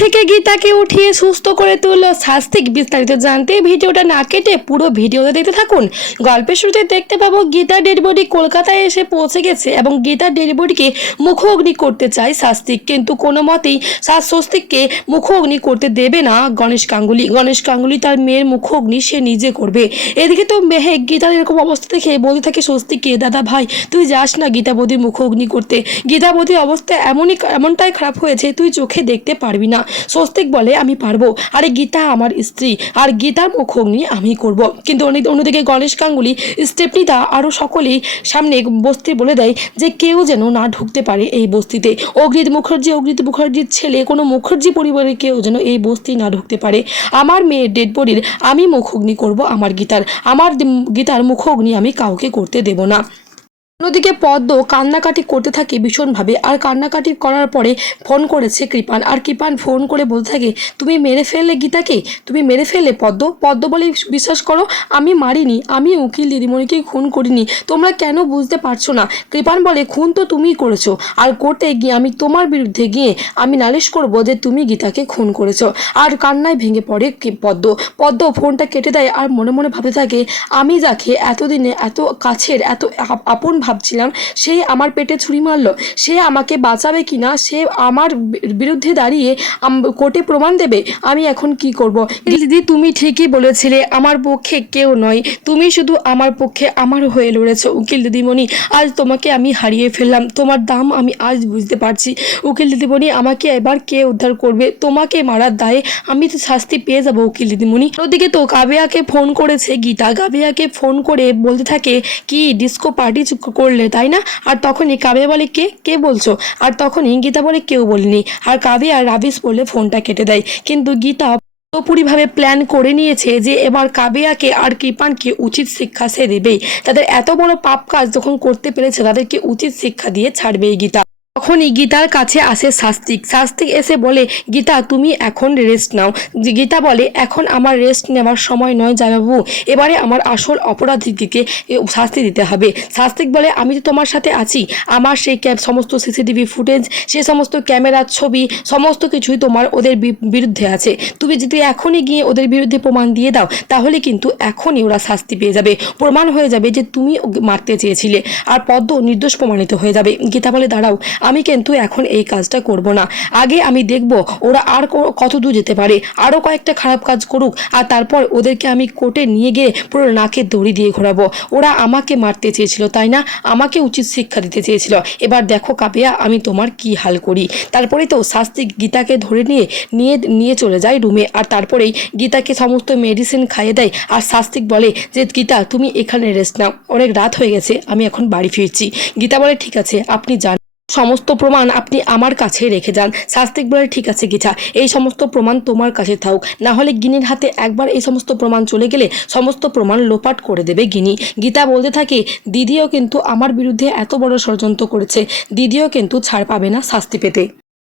থেকে গীতাকে উঠিয়ে সুস্থ করে তুলল। শাস্তিক বিস্তারিত জানতে ভিডিওটা না কেটে পুরো ভিডিওটা দেখতে থাকুন। গল্পের শুরুতে দেখতে পাবো, গীতা ডেড বডি কলকাতায় এসে পৌঁছে গেছে এবং গীতা ডেড বডিকে মুখোগ্নি করতে চায় শাস্তিক কিন্তু কোনো মতেই স্বস্তিককে মুখোগ্নি করতে দেবে না গণেশ গাঙ্গুলি। গণেশ গাঙ্গুলি তার মেয়ের মুখোগ্নি সে নিজে করবে। এদিকে তো মেহে গীতার এরকম অবস্থা দেখে বলতে থাকে স্বস্তিককে দাদা ভাই, তুই যাস না গীতা বৌদির মুখোগ্নি করতে। গীতা বৌদির অবস্থা এমনই, এমনটাই খারাপ হয়েছে, তুই চোখে দেখতে পারবি না। স্বস্তিক বলে আমি পারব। আরে গীতা, আমার স্ত্রী। আর গীতার মুখোগ্নি আমি করব। কিন্তু অন্য- অন্যদিকে গণেশ গাঙ্গুলি, স্টেপনিদা আরও সকলেই সামনে বস্তি বলে দেয় যে কেউ যেন না ঢুকতে পারে এই বস্তিতে। অগ্রিত মুখার্জি অগ্রিত মুখার্জির ছেলে, কোনো মুখার্জি পরিবারের কেউ যেন এই বস্তি না ঢুকতে পারে। আমার মেয়ের ডেড বডির আমি মুখগ্নি করব আমার গীতার। আমার গীতার মুখগ্নি আমি কাউকে করতে দেব না। অন্যদিকে পদ্ম কান্নাকাটি করতে থাকে ভীষণভাবে, আর কান্নাকাটি করার পরে ফোন করেছে কৃপান। আর কৃপান ফোন করে বলতে থাকে, তুমি মেরে ফেললে গীতাকে? তুমি মেরে ফেললে পদ্ম? পদ্ম বলে বিশ্বাস করো, আমি মারিনি, আমি উকিল দিদিমণিকে খুন করিনি, তোমরা কেন বুঝতে পারছ না? কৃপান বলে, খুন তো তুমিই করেছ, আর করতে গিয়ে আমি তোমার বিরুদ্ধে গিয়ে আমি নালিশ করব যে তুমি গীতাকে খুন করেছ। আর কান্নায় ভেঙে পড়ে পদ্ম। পদ্ম ফোনটা কেটে দেয় আর মনে মনে ভাবতে থাকে, আমি যাকে এতদিনে এত কাছের, এত আপ- আপন ভাবছিলাম, সে আমার পেটে ছুরি মারলো, সে আমাকে বাঁচাবে কিনা, সে আমার বিরুদ্ধে দাঁড়িয়ে কোর্টে প্রমাণ দেবে, আমি এখন কি করব? দিদি, তুমি ঠিকই বলেছিলে, আমার পক্ষে কেউ নয়, তুমি শুধু আমার পক্ষে আমার হয়ে লড়েছো, উকিল দিদিমণি, আজ তোমাকে আমি হারিয়ে ফেললাম, তোমার দাম আমি আজ বুঝতে পারছি, উকিল দিদিমণি আমাকে এবার কে উদ্ধার করবে, তোমাকে মারার দায়ে আমি তো শাস্তি পেয়ে যাব, উকিল দিদিমণি। ওদিকে তো কাবেয়াকে ফোন করেছে গীতা, কাবেয়াকে ফোন করে বলতে থাকে, কি, ডিস্কো পার্টি করলে, তাই না? আর তখনই কাবে বলে, কে? কে বলছো? আর তখনই গীতা বলে, কেউ বলেনি। আর কাবে আর রাবিস বলে ফোনটা কেটে দেয়। কিন্তু গীতা পুরোপুরিভাবে প্ল্যান করে নিয়েছে যে, এবার কাবেয়াকে আর কৃপানকে উচিত শিক্ষা সে দেবেই। তাদের এত বড় পাপ কাজ যখন করতে পেরেছে, তাদেরকে উচিত শিক্ষা দিয়ে ছাড়বে এই গীতা। তখনই গীতার কাছে আসে শাস্তিক। শাস্তিক এসে বলে, গীতা, তুমি এখন রেস্ট নাও। গীতা বলে, এখন আমার রেস্ট নেওয়ার সময় নয় জানাবু। এবারে আমার আসল অপরাধীকে শাস্তি দিতে হবে। শাস্তিক বলে, আমি তো তোমার সাথে আছি। আমার সেই ক্যাব সমস্ত সিসিটিভি ফুটেজ, সে সমস্ত ক্যামেরার ছবি, সমস্ত কিছুই তোমার ওদের বিরুদ্ধে আছে। তুমি যদি এখনই গিয়ে ওদের বিরুদ্ধে প্রমাণ দিয়ে দাও, তাহলে কিন্তু এখনই ওরা শাস্তি পেয়ে যাবে। প্রমাণ হয়ে যাবে যে তুমি মারতে চেয়েছিলে। আর পদ্ম নির্দোষ প্রমাণিত হয়ে যাবে। গীতা বলে, দাঁড়াও আমি কিন্তু এখন এই কাজটা করব না। আগে আমি দেখব ওরা আর কত দূর যেতে পারে। আরও কয়েকটা খারাপ কাজ করুক আর তারপর ওদেরকে আমি কোর্টে নিয়ে গিয়ে পুরো নাকে দড়ি দিয়ে ঘোরাবো। ওরা আমাকে মারতে চেয়েছিল, তাই না? আমাকে উচিত শিক্ষা দিতে চেয়েছিল। এবার দেখো কাপিয়া, আমি তোমার কি হাল করি? তারপরে তো শাস্তি গীতাকে ধরে নিয়ে নিয়ে নিয়ে চলে যায় রুমে। আর তারপরেই গীতাকে সমস্ত মেডিসিন খাইয়ে দেয় আর শাস্তিক বলে যে, গীতা, তুমি এখানে রেস্ট নাও। অনেক রাত হয়ে গেছে, আমি এখন বাড়ি ফিরছি। গীতা বলে, ঠিক আছে, আপনি যান। সমস্ত প্রমাণ আপনি আমার কাছে রেখে যান। শাস্তিক বলে ঠিক আছে গিছা, এই সমস্ত প্রমাণ তোমার কাছে থাকুক। না হলে গিনির হাতে একবার এই সমস্ত প্রমাণ চলে গেলে সমস্ত প্রমাণ লোপাট করে দেবে গিনি। গীতা বলতে থাকে, দিদিও কিন্তু আমার বিরুদ্ধে এত বড় ষড়যন্ত্র করেছে, দিদিও কিন্তু ছাড় পাবে না শাস্তি পেতে।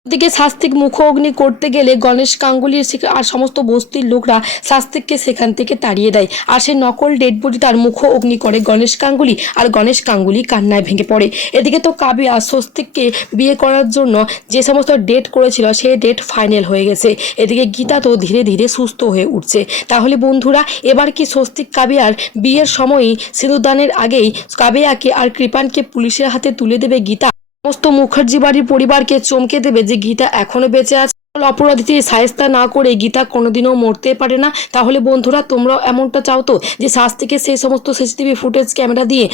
দিকে শাস্তিক মুখ অগ্নি করতে গেলে গণেশ গাঙ্গুলির শিক- আর সমস্ত বস্তির লোকরা শাস্তিককে সেখান থেকে তাড়িয়ে দেয়। আর সে নকল ডেড বডি তার মুখ অগ্নি করে গণেশ গাঙ্গুলি আর গণেশ গাঙ্গুলি কান্নায় ভেঙে পড়ে। এদিকে তো কাবিয়া স্বস্তিককে বিয়ে করার জন্য যে সমস্ত ডেট করেছিল সে ডেট ফাইনাল হয়ে গেছে। এদিকে গীতা তো ধীরে ধীরে সুস্থ হয়ে উঠছে। তাহলে বন্ধুরা, এবার কি স্বস্তিক কাবিয়ার বিয়ের সময়ই সিঁদুরদানের আগেই কাবিয়াকে আর কৃপানকে পুলিশের হাতে তুলে দেবে গীতা? সমস্ত মুখার্জি বাড়ির পরিবারকে চমকে দেবে যে গীতা এখনও বেঁচে আছে। অপরাধীকে সায়স্তা না করে গীতা কোনোদিনও মরতে পারে না। তাহলে বন্ধুরা, তোমরাও এমনটা চাও তো যে শাস্তিকে সেই সমস্ত সিসিটিভি ফুটেজ ক্যামেরা দিয়ে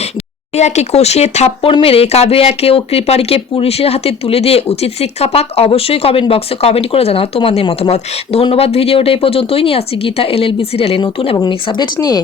কাবিয়াকে কষিয়ে থাপ্পড় মেরে কাবিয়াকে ও কৃপারিকে পুলিশের হাতে তুলে দিয়ে উচিত শিক্ষা পাক, অবশ্যই কমেন্ট বক্সে কমেন্ট করে জানাও তোমাদের মতামত। ধন্যবাদ, ভিডিওটা এই পর্যন্তই। নিয়ে আসছি গীতা এল এল বি সিরিয়ালে নতুন এবং নেক্সট আপডেট নিয়ে।